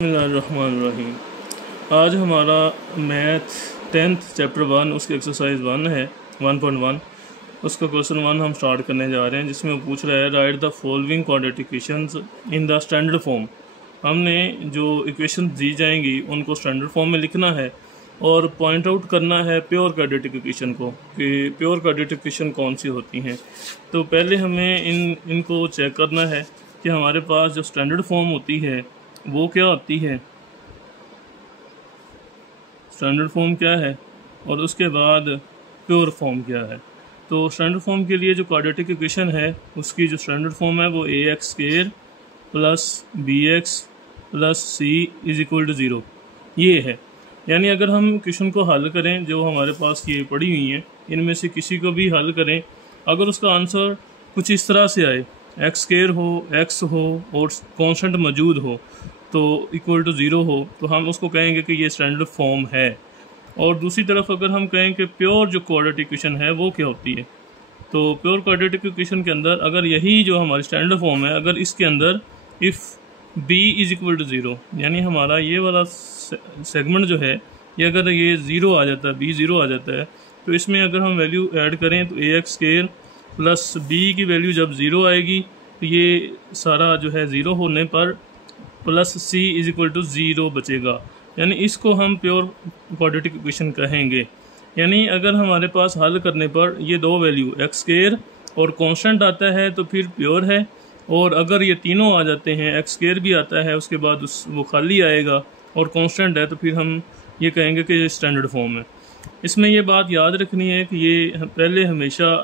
बिस्मिल्लाहिर्रहमानिर्रहीम। आज हमारा मैथ 10th चैप्टर 1 उसकी एक्सरसाइज 1 है 1.1। उसका क्वेश्चन 1 हम स्टार्ट करने जा रहे हैं, जिसमें वो पूछ रहा है right the following quadratic equations in the standard form. हमने जो इक्वेशन दी जाएंगी उनको स्टैंडर्ड फॉर्म में लिखना है और पॉइंट आउट करना है प्योर क्वाड्रेटिक इक्वेशन को कि प्योर क्वाड्रेटिक इक्वेशन कौन सी होती हैं। तो पहले हमें इनको चेक करना है कि हमारे पास जो स्टैंडर्ड फॉर्म होती है वो क्या होती है, स्टैंडर्ड फॉर्म क्या है और उसके बाद प्योर फॉर्म क्या है। तो स्टैंडर्ड फॉर्म के लिए जो क्वाड्रेटिक इक्वेशन है उसकी जो स्टैंडर्ड फॉर्म है वो ax² plus bx plus c is equal to 0 ये है। यानी अगर हम इक्वेशन को हल करें, जो हमारे पास ये पड़ी हुई हैं, इनमें से किसी को भी हल करें, अगर उसका आंसर कुछ इस तरह से आए, x² हो, x हो और कांस्टेंट मौजूद हो तो इक्वल टू 0 हो, तो हम उसको कहेंगे कि ये स्टैंडर्ड फॉर्म है। और दूसरी तरफ अगर हम कहें कि प्योर जो क्वाड्रेटिक इक्वेशन है वो क्या होती है, तो प्योर क्वाड्रेटिक इक्वेशन के अंदर अगर यही जो हमारी स्टैंडर्ड फॉर्म है, अगर इसके अंदर if b is equal to 0, यानी हमारा ये वाला सेगमेंट जो है ये अगर ये 0 आ जाता है, b 0 आ जाता है, तो इसमें अगर हम वैल्यू ऐड करें तो ax² प्लस b की वैल्यू जब 0 आएगी तो ये सारा जो है 0 होने पर plus c is equal to 0 बचेगा। यानी इसको हम प्योर क्वाड्रेटिक इक्वेशन कहेंगे। यानी अगर हमारे पास हल करने पर ये दो वैल्यू x² और कांस्टेंट आता है तो फिर प्योर है, और अगर ये तीनों आ जाते हैं, x² भी आता है उसके बाद वो खाली आएगा और कांस्टेंट है, तो फिर हम ये कहेंगे कि ये स्टैंडर्ड फॉर्म है। इसमें ये बात याद रखनी है कि ये पहले हमेशा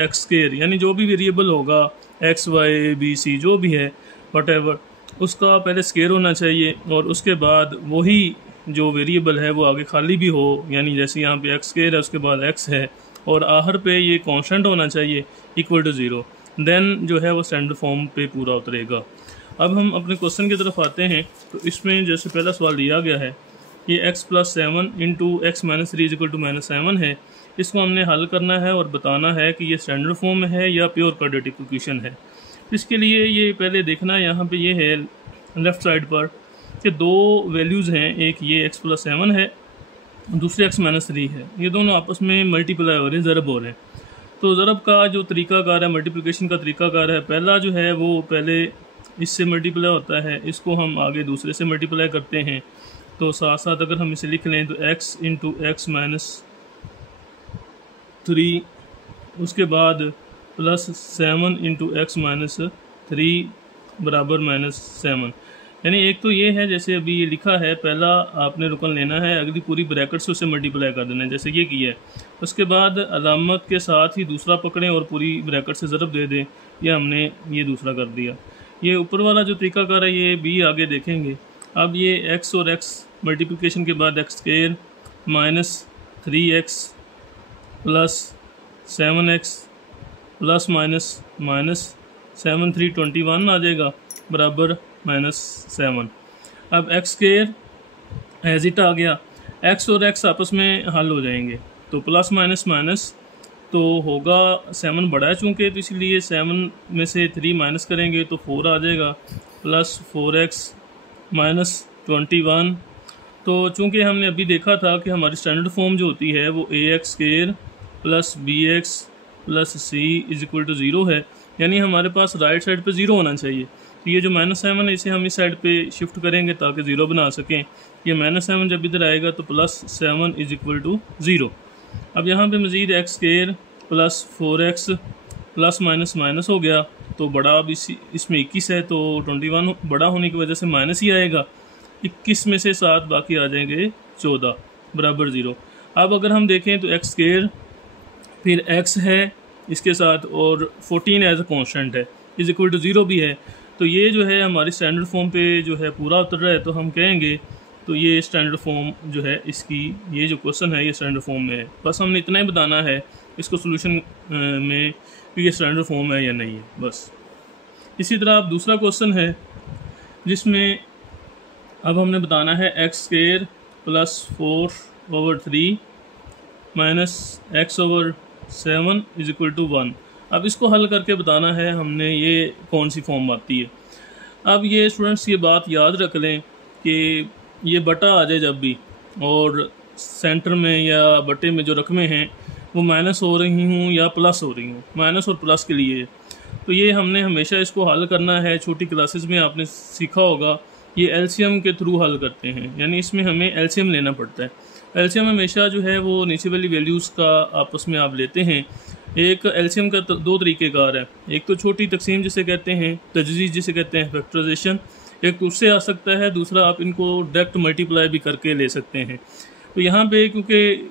x² यानी जो भी वेरिएबल होगा x y b c जो भी है वटेवर, उसका पहले स्केयर होना चाहिए और उसके बाद वही जो वेरिएबल है वो आगे खाली भी हो। यानी जैसे यहाँ पे x² है उसके बाद x है और आखिर पे ये कांस्टेंट होना चाहिए इक्वल टू 0, देन जो है वो स्टैंडर्ड फॉर्म पे पूरा उतरेगा। अब हम अपने क्वेश्चन की तरफ आते हैं। तो इसमें जैसे पहला सवाल दिया गया है ये x + 7 into x - 3 is equal to -7 है। इसको हमने हल करना है और बताना है कि ये स्टैंडर्ड फॉर्म में है या प्योर क्वाड्रेटिक इक्वेशन है। इसके लिए ये पहले देखना है, यहाँ पे ये है लेफ़्ट साइड पर कि दो वैल्यूज़ हैं, एक ये x + 7 है, दूसरे x - 3 है। ये दोनों आपस में मल्टीप्लाई हो रहे हैं, ज़रब हो रहे हैं। तो ज़रब का जो तरीकाकार है, मल्टीप्लिकेशन का तरीकाकार है, पहला जो है वो पहले इससे मल्टीप्लाई होता है, इसको हम आगे दूसरे से मल्टीप्लाई करते हैं। तो साथ साथ अगर हम इसे लिख लें तो x इंटू x - 3 उसके बाद प्लस 7 इंटू x - 3 बराबर -7। यानी एक तो ये है जैसे अभी ये लिखा है, पहला आपने रुकन लेना है, अगली पूरी ब्रैकेट से उसे मल्टीप्लाई कर देना है जैसे ये किया है। उसके बाद अलामत के साथ ही दूसरा पकड़ें और पूरी ब्रैकेट से ज़रब दे दें, ये हमने ये दूसरा कर दिया। ये ऊपर वाला जो तरीकाकार है ये भी आगे देखेंगे। अब ये x और x मल्टीप्लिकेशन के बाद x² - 3x plus 7x plus minus 7 3 21 आ जाएगा बराबर -7। अब x² एज इट आ गया, x और x आपस में हल हो जाएंगे तो प्लस माइनस तो होगा 7 बड़ा है चूँकि, तो इसलिए 7 में से 3 माइनस करेंगे तो 4 आ जाएगा प्लस 4x -21। तो चूँकि हमने अभी देखा था कि हमारी स्टैंडर्ड फॉर्म जो होती है वो ax² plus bx plus c is equal to 0 है। यानी हमारे पास राइट साइड पे 0 होना चाहिए। तो ये जो -7 है इसे हम इस साइड पे शिफ्ट करेंगे ताकि 0 बना सकें। ये -7 जब इधर आएगा तो प्लस 7 इज इक्वल टू 0। अब यहाँ पे मज़ीद x² plus 4x plus minus हो गया, तो बड़ा अब इसमें 21 है तो 21 बड़ा होने की वजह से माइनस ही आएगा। 21 में से 7 बाकी आ जाएंगे 14 बराबर 0। अब अगर हम देखें तो x² फिर x है इसके साथ और 14 एज अ कॉन्स्टेंट है इज इक्वल टू 0 भी है। तो ये जो है हमारी स्टैंडर्ड फॉर्म पे जो है पूरा उतर रहा है, तो हम कहेंगे तो ये स्टैंडर्ड फॉर्म जो है इसकी, ये जो क्वेश्चन है ये स्टैंडर्ड फॉर्म में है। बस हमने इतना ही बताना है इसको सोल्यूशन में कि ये स्टैंडर्ड फॉर्म है या नहीं है, बस। इसी तरह अब दूसरा क्वेश्चन है जिसमें अब हमने बताना है x² plus 4/3 minus x/7 is equal to 1। अब इसको हल करके बताना है हमने ये कौन सी फॉर्म आती है। अब ये स्टूडेंट्स ये बात याद रख लें कि ये बटा आ जाए जब भी, और सेंटर में या बटे में जो रकमें हैं वो माइनस हो रही हूँ या प्लस हो रही हूँ, माइनस और प्लस के लिए। तो ये हमने हमेशा इसको हल करना है। छोटी क्लासेस में आपने सीखा होगा ये एलसीएम के थ्रू हल करते हैं, यानी इसमें हमें एलसीएम लेना पड़ता है। एलसीएम हमेशा जो है वो नीचे वाली वैल्यूज़ का आपस में आप लेते हैं। एक एलसीएम का दो तरीक़ेकार है, एक तो छोटी तकसीम जिसे कहते हैं, तजज़ीज़ जिसे कहते हैं, फैक्टराइजेशन, एक तो उससे आ सकता है, दूसरा आप इनको डायरेक्ट मल्टीप्लाई भी करके ले सकते हैं। तो यहाँ पे क्योंकि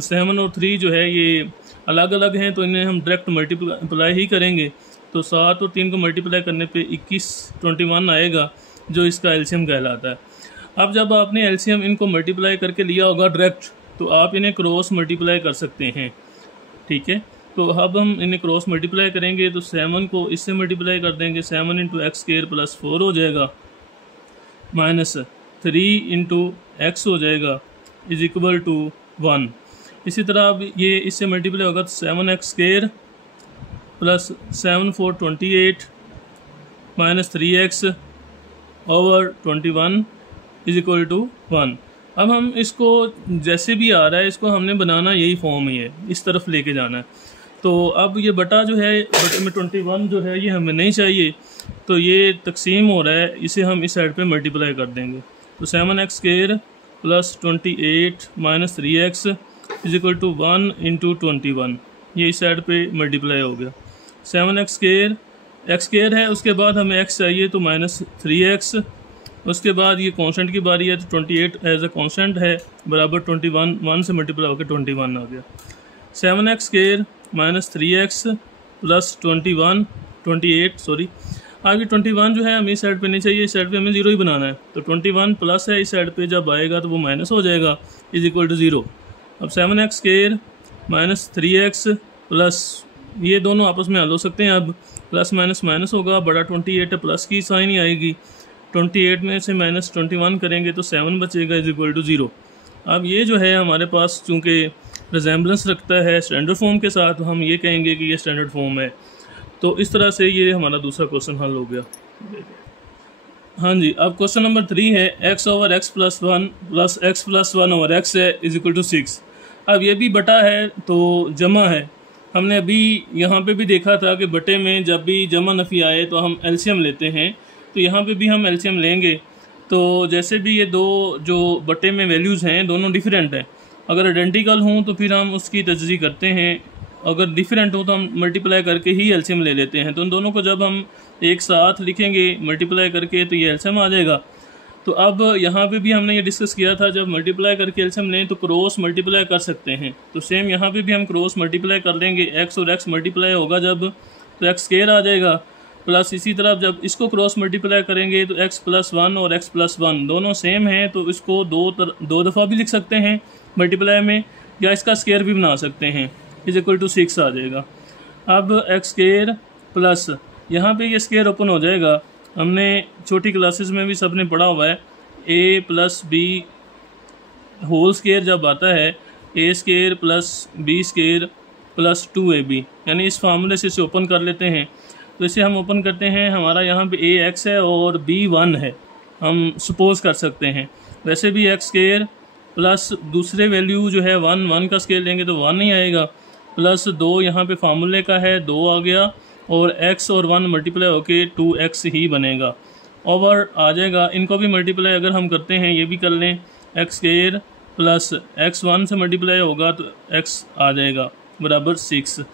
7 और 3 जो है ये अलग अलग हैं तो इन्हें हम डायरेक्ट मल्टीप्लाई ही करेंगे। तो 7 और 3 को मल्टीप्लाई करने पे 21 आएगा जो इसका एलसीएम कहलाता है। अब जब आपने एलसीएम इनको मल्टीप्लाई करके लिया होगा डायरेक्ट, तो आप इन्हें क्रॉस मल्टीप्लाई कर सकते हैं, ठीक है। तो अब हम इन्हें क्रॉस मल्टीप्लाई करेंगे तो 7 को इससे मल्टीप्लाई कर देंगे, 7 × x² + 4 हो जाएगा, माइनस 3 × x हो जाएगा = 1। इसी तरह अब ये इससे मल्टीप्लाई होगा तो 7x² + 7 × 4 = 28 - 3x/21 = 1। अब हम इसको जैसे भी आ रहा है इसको हमने बनाना यही फॉर्म ही है, इस तरफ लेके जाना है। तो अब ये बटा जो है, बटे में 21 जो है ये हमें नहीं चाहिए, तो ये तकसीम हो रहा है, इसे हम इस साइड पे मल्टीप्लाई कर देंगे। तो 7x² + 28 - 3x = 1 × 21, ये इस साइड पे मल्टीप्लाई हो गया। 7x² x² है, उसके बाद हमें x चाहिए तो -3x, उसके बाद ये कांस्टेंट की बारी है तो 28 एज अ कांस्टेंट है बराबर 21, 1 से मल्टीप्लाई होकर 21 आ गया। 7x² - 3x + 28 आगे 21 जो है हमें इस साइड पे नहीं चाहिए, इस साइड पे हमें 0 ही बनाना है। तो 21 प्लस है, इस साइड पे जब आएगा तो वो माइनस हो जाएगा = 0। अब 7x² - 3x प्लस ये दोनों आपस में हल हो सकते हैं। अब प्लस माइनस माइनस होगा, बड़ा 28 है, प्लस की साइन ही आएगी। 28 में से -21 करेंगे तो 7 बचेगा = 0। अब ये जो है हमारे पास चूँकि रिजेम्बलेंस रखता है स्टैंडर्ड फॉर्म के साथ, तो हम ये कहेंगे कि ये स्टैंडर्ड फॉर्म है। तो इस तरह से ये हमारा दूसरा क्वेश्चन हल हो गया। हाँ जी, अब क्वेश्चन नंबर 3 है x/x + 1 + x + 1/x है = 6। अब ये भी बटा है तो जमा है। हमने अभी यहाँ पे भी देखा था कि बटे में जब भी जमा नफ़ी आए तो हम एलसीएम लेते हैं, तो यहाँ पे भी हम एलसीएम लेंगे। तो जैसे भी ये दो जो बटे में वैल्यूज़ हैं दोनों डिफरेंट हैं, अगर आइडेंटिकल हों तो फिर हम उसकी तजज़ी करते हैं, अगर डिफरेंट हो तो हम मल्टीप्लाई करके ही एलसीएम ले लेते हैं। तो उन दोनों को जब हम एक साथ लिखेंगे मल्टीप्लाई करके तो ये एलसीएम आ जाएगा। तो अब यहाँ पे भी हमने ये डिस्कस किया था, जब मल्टीप्लाई करके एलसीएम लें तो क्रॉस मल्टीप्लाई कर सकते हैं। तो सेम यहाँ पे भी हम क्रॉस मल्टीप्लाई कर लेंगे, x और x मल्टीप्लाई होगा जब तो x² आ जाएगा, प्लस इसी तरह जब इसको क्रॉस मल्टीप्लाई करेंगे तो x + 1 और x + 1 दोनों सेम हैं, तो इसको दो दफ़ा भी लिख सकते हैं मल्टीप्लाई में, या इसका स्क्वायर भी बना सकते हैं, = 6 आ जाएगा। अब x² प्लस यहाँ पे ये स्क्वायर ओपन हो जाएगा। हमने छोटी क्लासेस में भी सबने पढ़ा हुआ है a + b होल स्क्वायर जब आता है a² + b² + 2ab, यानी इस फार्मूले से इसे ओपन कर लेते हैं। तो इसे हम ओपन करते हैं, हमारा यहाँ पे a x है और b 1 है, हम सपोज कर सकते हैं। वैसे भी x² प्लस दूसरे वैल्यू जो है 1 का स्केल लेंगे तो 1 नहीं आएगा, प्लस 2 यहाँ पे फार्मूले का है 2 आ गया, और x और 1 मल्टीप्लाई होके 2x ही बनेगा, ओवर आ जाएगा। इनको भी मल्टीप्लाई अगर हम करते हैं, ये भी कर लें, x² प्लस x1 से मल्टीप्लाई होगा तो x आ जाएगा बराबर 6।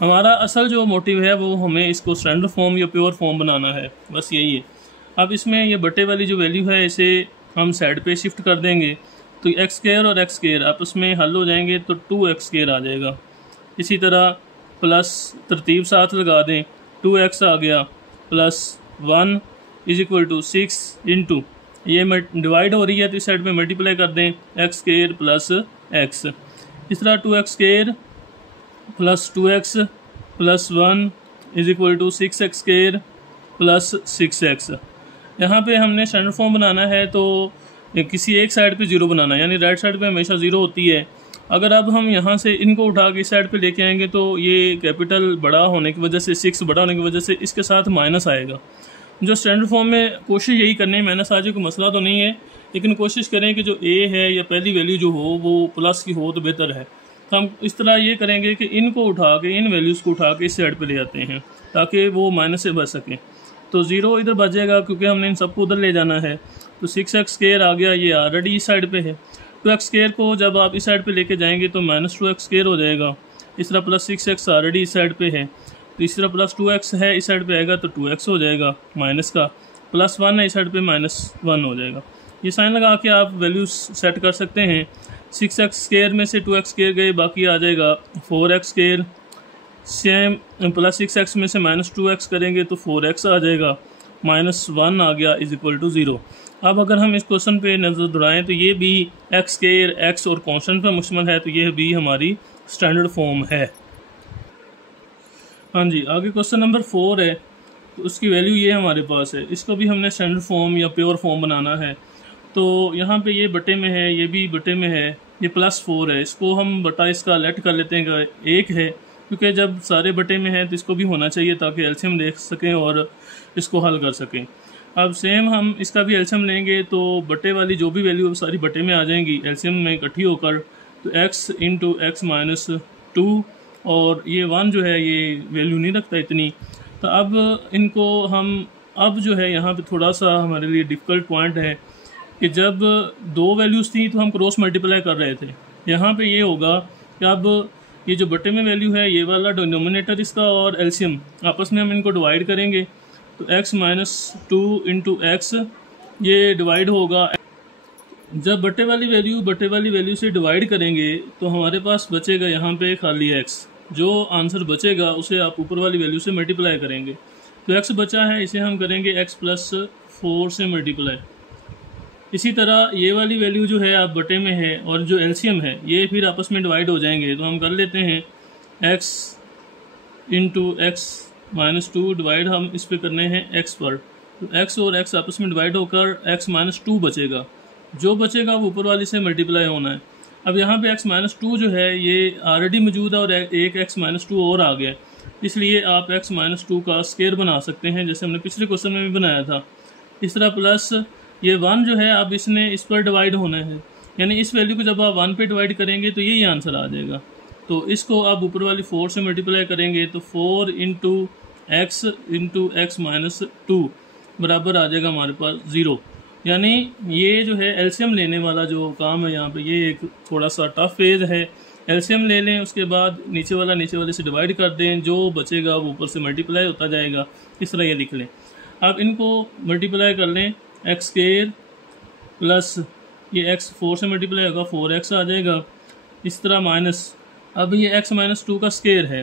हमारा असल जो मोटिव है वो हमें इसको स्टैंडर्ड फॉर्म या प्योर फॉर्म बनाना है, बस यही है। अब इसमें ये बटे वाली जो वैल्यू है इसे हम साइड पे शिफ्ट कर देंगे, तो x² और x² आपस में हल हो जाएंगे तो 2x² आ जाएगा। इसी तरह प्लस तरतीब साथ लगा दें, 2x आ गया प्लस 1 = 6 इंटू ये डिवाइड हो रही है तो इस साइड पे मल्टीप्लाई कर दें x² प्लस x। इस तरह 2x² plus 2x plus 1 = 6x² plus 6x। यहाँ पे हमने स्टैंडर्ड फॉर्म बनाना है तो किसी एक साइड पे 0 बनाना है, यानी राइट साइड पे हमेशा 0 होती है। अगर अब हम यहाँ से इनको उठा के इस साइड पे लेके आएंगे तो ये कैपिटल बड़ा होने की वजह से, 6 बड़ा होने की वजह से इसके साथ माइनस आएगा, जो स्टैंडर्ड फॉर्म में कोशिश यही करनी है, माइनस आ जाए कोई मसला तो नहीं है, लेकिन कोशिश करें कि जो ए है या पहली वैल्यू जो हो वो प्लस की हो तो बेहतर है। तो हम इस तरह ये करेंगे कि इनको उठा के, इन वैल्यूज़ को उठा के इस साइड पे ले आते हैं ताकि वो माइनस से बच सकें। तो 0 इधर बचेगा क्योंकि हमने इन सबको उधर ले जाना है। तो 6x² आ गया, ये ऑलरेडी इस साइड पे है। 2x² को जब आप इस साइड पे लेके जाएंगे तो -2x² हो जाएगा। इस तरह +6x ऑलरेडी इस साइड पे है, तो इस तरह +2x है इस साइड पे आएगा तो 2x हो जाएगा माइनस का, +1 है इस साइड पे -1 हो जाएगा। ये साइन लगा के आप वैल्यूज सेट कर सकते हैं। 6x² में से 2x² गए, बाकी आ जाएगा 4x²। सेम +6x में से -2x करेंगे तो 4x आ जाएगा, -1 आ गया =0। अब अगर हम इस क्वेश्चन पे नज़र दौड़ाएँ तो ये भी x² x और कॉन्स्टेंट पर मुश्तमिल है, तो ये भी हमारी स्टैंडर्ड फॉर्म है। हाँ जी, आगे क्वेश्चन नंबर 4 है, तो उसकी वैल्यू ये हमारे पास है। इसको भी हमने स्टैंडर्ड फॉर्म या प्योर फॉर्म बनाना है। तो यहाँ पे ये बटे में है, ये भी बटे में है, ये +4 है। इसको हम बटा इसका लेट कर लेते हैं कि 1 है, क्योंकि जब सारे बटे में है तो इसको भी होना चाहिए ताकि एलसीएम देख सकें और इसको हल कर सकें। अब सेम हम इसका भी एलसीएम लेंगे तो बटे वाली जो भी वैल्यू सारी बटे में आ जाएंगी एलसीएम में इकट्ठी होकर, तो x × x - 2 और ये 1 जो है ये वैल्यू नहीं रखता इतनी। तो अब इनको हम अब जो है यहाँ पे थोड़ा सा हमारे लिए डिफ़िकल्ट पॉइंट है कि जब 2 वैल्यूज़ थी तो हम क्रॉस मल्टीप्लाई कर रहे थे। यहाँ पे ये होगा कि अब ये जो बटे में वैल्यू है ये वाला डिनोमिनेटर इसका और एलसीएम आपस में हम इनको डिवाइड करेंगे, तो x - 2 × x ये डिवाइड होगा। जब बटे वाली वैल्यू से डिवाइड करेंगे तो हमारे पास बचेगा यहाँ पे खाली x। जो आंसर बचेगा उसे आप ऊपर वाली वैल्यू से मल्टीप्लाई करेंगे। तो x बचा है, इसे हम करेंगे x + 4 से मल्टीप्लाई। इसी तरह ये वाली वैल्यू जो है आप बटे में है और जो एलसीएम है ये फिर आपस में डिवाइड हो जाएंगे। तो हम कर लेते हैं x × x - 2 डिवाइड हम इस पे करने हैं x पर। तो x और x आपस में डिवाइड होकर x - 2 बचेगा। जो बचेगा वो ऊपर वाली से मल्टीप्लाई होना है। अब यहाँ पे x - 2 जो है ये ऑलरेडी मौजूद है और एक x - 2 और आ गया, इसलिए आप x - 2 का स्क्वायर बना सकते हैं जैसे हमने पिछले क्वेश्चन में भी बनाया था। इस तरह प्लस ये 1 जो है अब इसने इस पर डिवाइड होना है, यानी इस वैल्यू को जब आप 1 पे डिवाइड करेंगे तो यही आंसर आ जाएगा। तो इसको आप ऊपर वाली 4 से मल्टीप्लाई करेंगे तो 4 × x - 2 बराबर आ जाएगा हमारे पास 0। यानी ये जो है एलसीएम लेने वाला जो काम है यहाँ पे ये एक थोड़ा सा टफ फेज है। एलसीएम ले लें, उसके बाद नीचे वाले से डिवाइड कर दें, जो बचेगा वो ऊपर से मल्टीप्लाई होता जाएगा। इस तरह ये लिख लें। अब इनको मल्टीप्लाई कर लें, x² प्लस ये x 4 से मल्टीप्लाई होगा 4x आ जाएगा। इस तरह माइनस, अब ये x - 2 का स्क्वायर है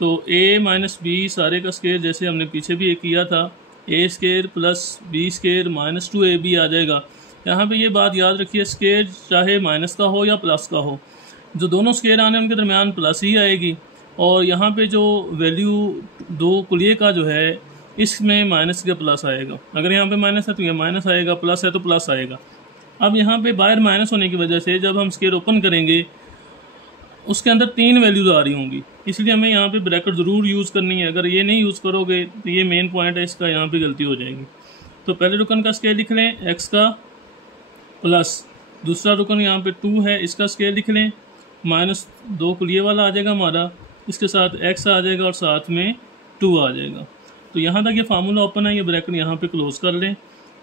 तो a - b सारे का स्क्वायर जैसे हमने पीछे भी एक किया था, a² प्लस b² - 2ab आ जाएगा। यहाँ पे ये बात याद रखिए, स्क्वायर चाहे माइनस का हो या प्लस का हो, जो दोनों स्क्वायर आने उनके दरमियान प्लस ही आएगी। और यहाँ पे जो वैल्यू 2 कुलिये का जो है इसमें माइनस का प्लस आएगा। अगर यहाँ पे माइनस है तो ये माइनस आएगा, प्लस है तो प्लस आएगा। अब यहाँ पे बाहर माइनस होने की वजह से जब हम स्क्वायर ओपन करेंगे उसके अंदर 3 वैल्यूज आ रही होंगी, इसलिए हमें यहाँ पे ब्रैकेट ज़रूर यूज़ करनी है। अगर ये नहीं यूज़ करोगे तो ये मेन पॉइंट है इसका, यहाँ पे गलती हो जाएगी। तो पहले रुकन का स्क्वायर लिख लें x का, प्लस दूसरा रुकन यहाँ पे 2 है इसका स्क्वायर लिख लें, -2 कुलिये वाला आ जाएगा हमारा, इसके साथ x आ जाएगा और साथ में 2 आ जाएगा। तो यहाँ तक ये फार्मूला ओपन है, ये ब्रैकेट यहाँ पे क्लोज कर लें।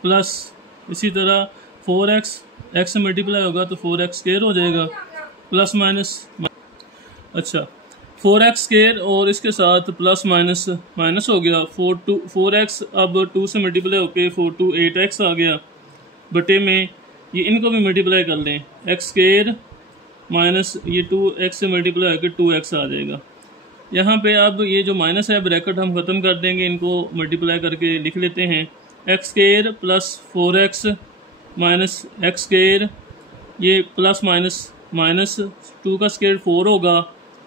प्लस इसी तरह 4x, x से मल्टीप्लाई होगा तो 4x² हो जाएगा, प्लस माइनस, अच्छा 4x² और इसके साथ प्लस माइनस माइनस हो गया। 4x अब 2 से मल्टीप्लाई होके 4 2 8x आ गया बटे में, ये इनको भी मल्टीप्लाई कर लें, x² माइनस ये 2x से मल्टीप्लाई होकर 2x आ जाएगा। यहाँ पे अब ये जो माइनस है ब्रैकेट हम ख़त्म कर देंगे, इनको मल्टीप्लाई करके लिख लेते हैं, x² plus 4x minus x², ये प्लस माइनस माइनस 2 का स्क्वायर 4 होगा,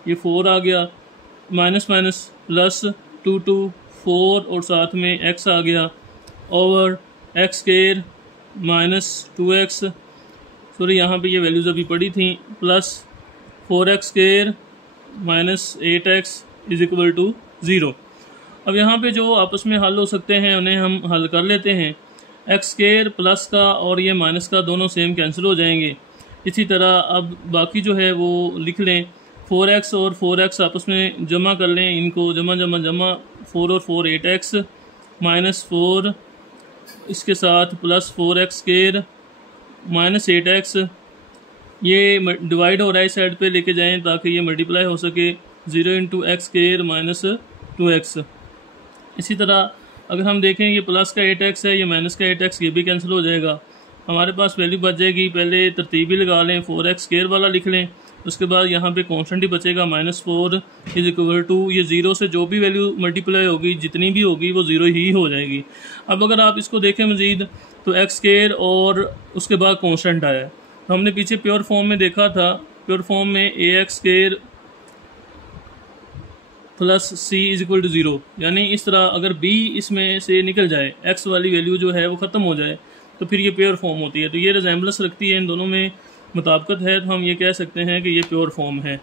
ये 4 आ गया, माइनस माइनस प्लस 2 2 4 और साथ में x आ गया, over x² minus 2x, sorry यहाँ पे ये वैल्यूज़ अभी पड़ी थी, प्लस 4x² माइनस 8x = 0। अब यहाँ पे जो आपस में हल हो सकते हैं उन्हें हम हल कर लेते हैं। एक्स स्क्वायर प्लस का और ये माइनस का दोनों सेम कैंसिल हो जाएंगे। इसी तरह अब बाकी जो है वो लिख लें, 4x और 4x आपस में जमा कर लें, इनको जमा जमा जमा 4 और 4 8x माइनस 4 इसके साथ plus 4x square minus 8x, ये डिवाइड हो रहा है इस साइड पे लेके जाएं ताकि ये मल्टीप्लाई हो सके, 0 into x square minus 2x। इसी तरह अगर हम देखें ये प्लस का 8x है, ये माइनस का 8x, ये भी कैंसिल हो जाएगा। हमारे पास वैल्यू बच जाएगी, पहले तरतीब ही लगा लें, 4x स्क्वायर वाला लिख लें, उसके बाद यहाँ पे कांस्टेंट ही बचेगा -4 इज इक्वल टू, ये 0 से जो भी वैल्यू मल्टीप्लाई होगी जितनी भी होगी वो 0 ही हो जाएगी। अब अगर आप इसको देखें मज़ीद तो एक्स स्क्वायर और उसके बाद कांस्टेंट आया है, तो हमने पीछे प्योर फॉर्म में देखा था, प्योर फॉर्म में ax square plus c is equal to 0, यानी इस तरह अगर b इसमें से निकल जाए, x वाली वैल्यू जो है वो ख़त्म हो जाए, तो फिर ये प्योर फॉर्म होती है। तो ये रिजेंबलेंस रखती है, इन दोनों में मुताबिकत है, तो हम ये कह सकते हैं कि ये प्योर फॉर्म है।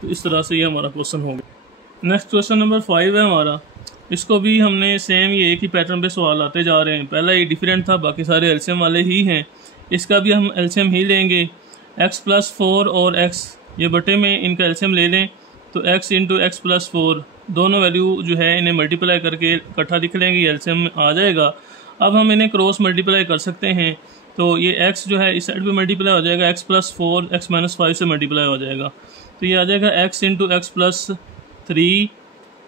तो इस तरह से ये हमारा क्वेश्चन हो गया। नेक्स्ट क्वेश्चन नंबर 5 है हमारा, इसको भी हमने सेम ये एक ही पैटर्न पे सवाल आते जा रहे हैं। पहला ये डिफरेंट था, बाकी सारे एलसीएम वाले ही हैं, इसका भी हम एलसीएम ही लेंगे। x प्लस 4 और x ये बटे में इनका एलसीएम ले लें, तो x इंटू एक्स प्लस 4 दोनों वैल्यू जो है इन्हें मल्टीप्लाई करके इकट्ठा लिख लेंगे, एलसीएम में आ जाएगा। अब हम इन्हें क्रॉस मल्टीप्लाई कर सकते हैं, तो ये x जो है इस साइड पे मल्टीप्लाई हो जाएगा, x प्लस 4 x माइनस 5 से मल्टीप्लाई हो जाएगा, तो ये आ जाएगा x into x plus 3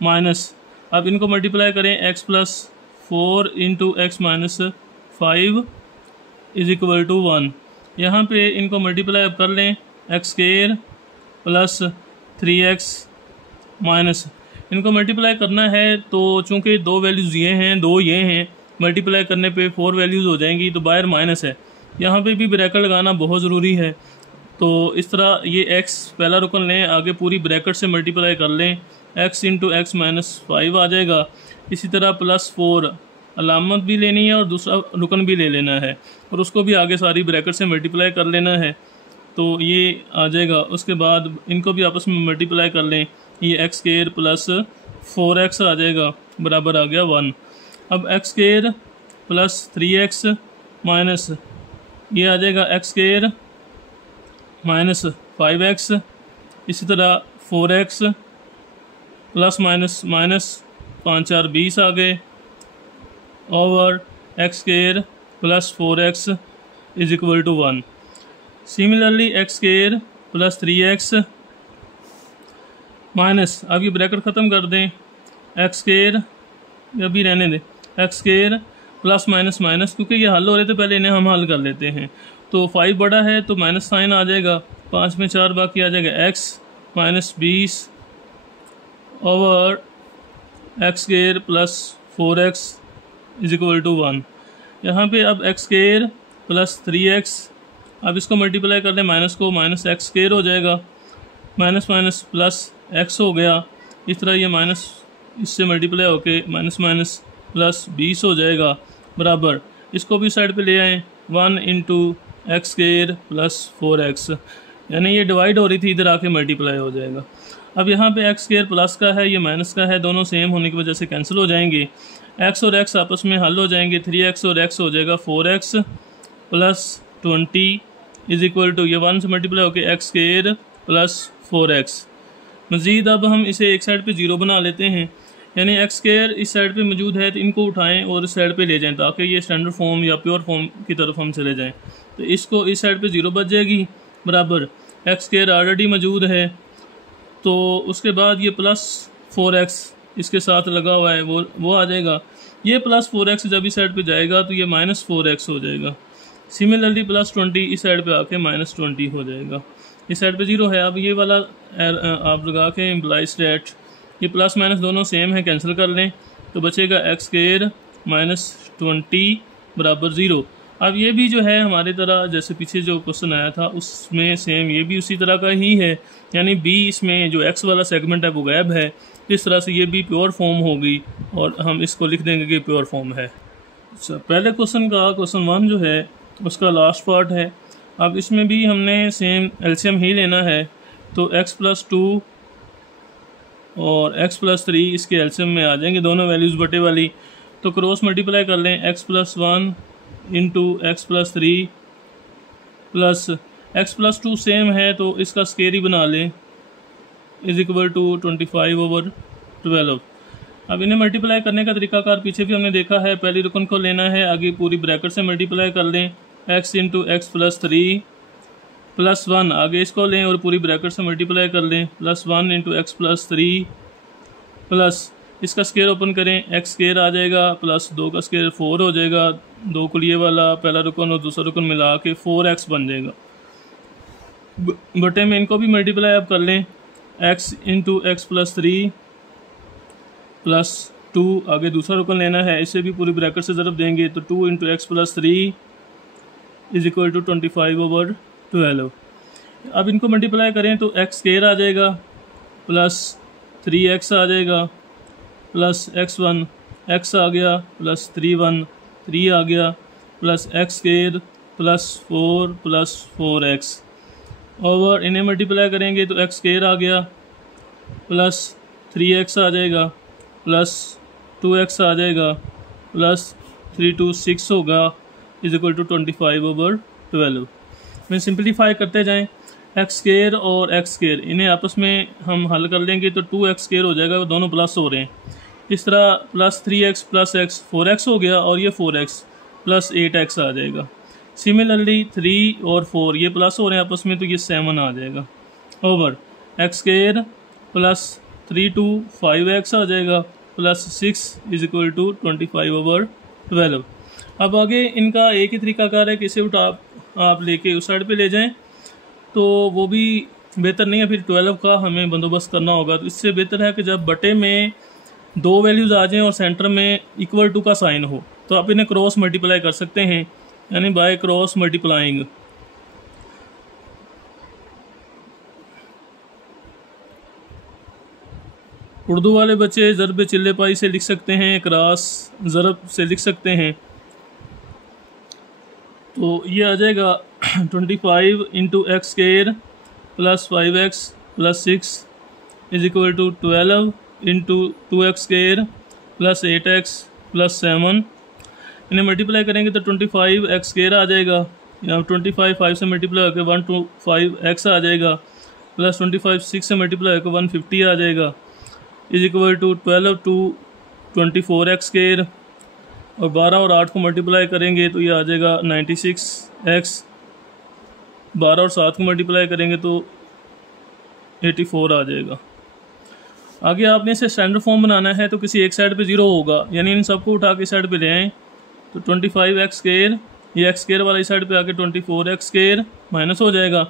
minus, अब इनको मल्टीप्लाई करें, x plus 4 into x minus 5 is equal to 1। यहाँ पे इनको मल्टीप्लाई अब कर लें, x square plus 3x minus, इनको मल्टीप्लाई करना है तो चूँकि दो वैल्यूज़ ये हैं, दो ये हैं, मल्टीप्लाई करने पे 4 वैल्यूज़ हो जाएंगी, तो बाहर माइनस है, यहाँ पे भी ब्रैकेट लगाना बहुत ज़रूरी है। तो इस तरह ये x पहला रुकन लें, आगे पूरी ब्रैकेट से मल्टीप्लाई कर लें, x इंटू एक्स माइनस 5 आ जाएगा। इसी तरह प्लस 4 अलामत भी लेनी है और दूसरा रुकन भी ले लेना है, और उसको भी आगे सारी ब्रैकेट से मल्टीप्लाई कर लेना है, तो ये आ जाएगा। उसके बाद इनको भी आपस में मल्टीप्लाई कर लें, ये एक्स स्क्वायर प्लस 4x आ जाएगा, बराबर आ गया 1। अब x square plus 3x minus ये आ जाएगा एक्स स्क्वायर माइनस 5x, इसी तरह 4x प्लस माइनस माइनस 5 4 20 आ गए, over x square plus 4x is equal to 1। Similarly x square plus 3x minus, अब ये ब्रैकेट ख़त्म कर दें, एक्स स्क्वायर अभी रहने दें, x square plus minus minus, क्योंकि ये हल हो रहे थे पहले इन्हें हम हल कर लेते हैं, तो 5 बड़ा है तो माइनस साइन आ जाएगा, 5 में 4 बाकी आ जाएगा x minus 20 over x square plus 4x is equal to 1। यहाँ पे अब एक्स स्क्वायर प्लस 3x, अब इसको मल्टीप्लाई कर लें, माइनस को माइनस एक्स स्क्वायर हो जाएगा, माइनस माइनस प्लस x हो गया, इस तरह ये माइनस इससे मल्टीप्लाई होके माइनस माइनस प्लस 20 हो जाएगा, बराबर इसको भी साइड पे ले आएँ, 1 into x square plus 4x, यानी ये डिवाइड हो रही थी, इधर आके मल्टीप्लाई हो जाएगा। अब यहाँ पे एक्स स्क्वायर प्लस का है, ये माइनस का है, दोनों सेम होने की वजह से कैंसिल हो जाएंगे, x और x आपस में हल हो जाएंगे, 3x और x हो जाएगा 4x plus 20 is equal to, ये 1 से मल्टीप्लाई होकर एक्स स्क्वायर प्लस 4x। मज़ीद अब हम इसे एक साइड पे 0 बना लेते हैं, यानी एक्स स्क्वायर इस साइड पे मौजूद है तो इनको उठाएं और इस साइड पे ले जाएं ताकि ये स्टैंडर्ड फॉर्म या प्योर फॉर्म की तरफ हम चले जाएं, तो इसको इस साइड पे 0 बच जाएगी, बराबर एक्स स्क्वायर ऑलरेडी मौजूद है, तो उसके बाद ये प्लस 4x इसके साथ लगा हुआ है वो आ जाएगा, ये प्लस 4x जब इस साइड पे जाएगा तो ये माइनस 4x हो जाएगा। सिमिलरली प्लस 20 इस साइड पे आके माइनस 20 हो जाएगा, इस साइड पे 0 है। अब ये वाला आप लगा के इम्प्लाइज डेट, ये प्लस माइनस दोनों सेम है, कैंसिल कर लें तो बचेगा एक्स स्क्वायर माइनस 20 बराबर 0। अब ये भी जो है हमारे तरह जैसे पीछे जो क्वेश्चन आया था उसमें सेम ये भी उसी तरह का ही है, यानी b इसमें जो x वाला सेगमेंट है वो गायब है, इस तरह से ये भी प्योर फॉर्म होगी और हम इसको लिख देंगे कि प्योर फॉर्म है। अच्छा, पहले क्वेश्चन का क्वेश्चन 1 जो है उसका लास्ट पार्ट है। अब इसमें भी हमने सेम एलसीएम ही लेना है, तो x प्लस 2 और x प्लस 3 इसके एलसीएम में आ जाएंगे, दोनों वैल्यूज़ बटे वाली। तो क्रॉस मल्टीप्लाई कर लें, x plus 1 into x plus 3 plus x plus 2 same है तो इसका स्क्वायर ही बना लें, इज इक्वल टू 25/12। अब इन्हें मल्टीप्लाई करने का तरीकाकार पीछे भी हमने देखा है। पहली रुकन को लेना है, आगे पूरी ब्रैकेट से मल्टीप्लाई कर लें, x into x plus 3 plus 1, आगे इसको लें और पूरी ब्रैकेट से मल्टीप्लाई कर लें, plus 1 into x plus 3 plus इसका स्क्वायर ओपन करें, x स्क्वायर आ जाएगा, प्लस 2 का स्क्वायर 4 हो जाएगा, 2 कुलिये वाला पहला रुकन और दूसरा रुकन मिला के 4x बन जाएगा। बटे में इनको भी मल्टीप्लाई अब कर लें, x into x plus 3 plus 2, आगे दूसरा रुकन लेना है, इसे भी पूरी ब्रैकेट से ज़रब देंगे तो 2 into x plus 3 is equal to 25/12। अब इनको मल्टीप्लाई करें तो x स्क्वायर आ जाएगा, प्लस 3x आ जाएगा, प्लस x1 x आ गया, प्लस 3 3 आ गया, plus x square plus 4 plus 4x over इन्हें मल्टीप्लाई करेंगे तो x स्क्वायर आ गया, प्लस 3x आ जाएगा, प्लस 2x आ जाएगा, प्लस 3 2 6 होगा, इज इक्वल टू 25/12। मैं सिंपलीफाई करते जाएं, एक्स स्क्वायर और एक्स स्क्वायर इन्हें आपस में हम हल कर लेंगे तो 2x स्क्वायर हो जाएगा, वो दोनों प्लस हो रहे हैं। इस तरह plus 3x plus x 4x हो गया और ये 4x प्लस 8x आ जाएगा। सिमिलरली 3 और 4 ये प्लस हो रहे हैं आपस में तो ये 7 आ जाएगा, over x square plus 3 2 5x आ जाएगा, प्लस 6 इज इक्वल टू 25/12। अब आगे इनका एक ही तरीकाकार है कि इसे उठा आप लेके उस साइड पे ले जाएं, तो वो भी बेहतर नहीं है, फिर 12 का हमें बंदोबस्त करना होगा। तो इससे बेहतर है कि जब बटे में 2 वैल्यूज़ आ जाएं और सेंटर में इक्वल टू का साइन हो तो आप इन्हें क्रॉस मल्टीप्लाई कर सकते हैं, यानी बाय क्रॉस मल्टीप्लाइंग। उर्दू वाले बच्चे ज़रब चिल्ले पाई से लिख सकते हैं, क्रॉस ज़रब से लिख सकते हैं, तो ये आ जाएगा 25 into x square plus 5x plus 6 is equal to 12 into 2x square plus 8x plus 7। इन्हें मल्टीप्लाई करेंगे तो 25x स्क्वायर आ जाएगा, यहाँ 25 5 से मल्टीप्लाई होकर 125x आ जाएगा, प्लस 25 6 से मल्टीप्लाई होकर 150 आ जाएगा, is equal to 12 to 24x square, और 12 और 8 को मल्टीप्लाई करेंगे तो ये आ जाएगा 96x, 12 और 7 को मल्टीप्लाई करेंगे तो 84 आ जाएगा। आगे आपने इसे स्टैंडर्ड फॉर्म बनाना है तो किसी एक साइड पे 0 होगा, यानी इन सबको उठा के साइड पे ले आएँ तो 25x स्क्वायर, ये x स्क्वायर वाली साइड पे आके 24x स्क्वायर माइनस हो जाएगा,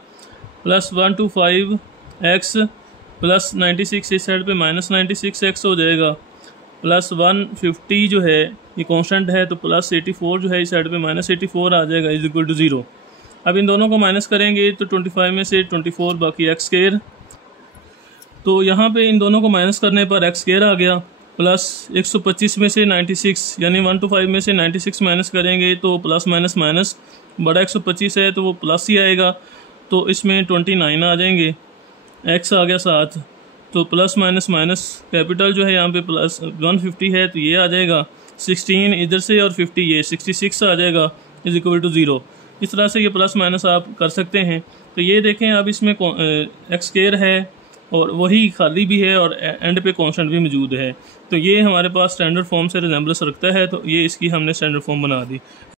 प्लस 125x प्लस 96 इस साइड पे माइनस 96x हो जाएगा, प्लस 150 जो है ये कांस्टेंट है तो प्लस 84 जो है इस साइड पे माइनस 84 आ जाएगा, इज इक्वल टू 0। अब इन दोनों को माइनस करेंगे तो 25 में से 24 बाकी एक्स स्क्वायर, तो यहाँ पे इन दोनों को माइनस करने पर एक्स स्क्वायर आ गया, प्लस 125 में से 96 यानी 125 में से 96 माइनस करेंगे तो प्लस माइनस माइनस, बड़ा 125 है तो वो प्लस ही आएगा, तो इसमें 29 आ जाएंगे, एक्स आ गया 7, तो प्लस माइनस माइनस कैपिटल जो है यहाँ पे प्लस 150 है तो ये आ जाएगा 16 इधर से और 50 ये 66 आ जाएगा, इज इक्वल टू 0। इस तरह से ये प्लस माइनस आप कर सकते हैं। तो ये देखें अब इसमें एक्स स्क्वायर है और वही खाली भी है और एंड पे कांस्टेंट भी मौजूद है, तो ये हमारे पास स्टैंडर्ड फॉर्म से रिजेंबलेंस रखता है, तो ये इसकी हमने स्टैंडर्ड फॉर्म बना दी।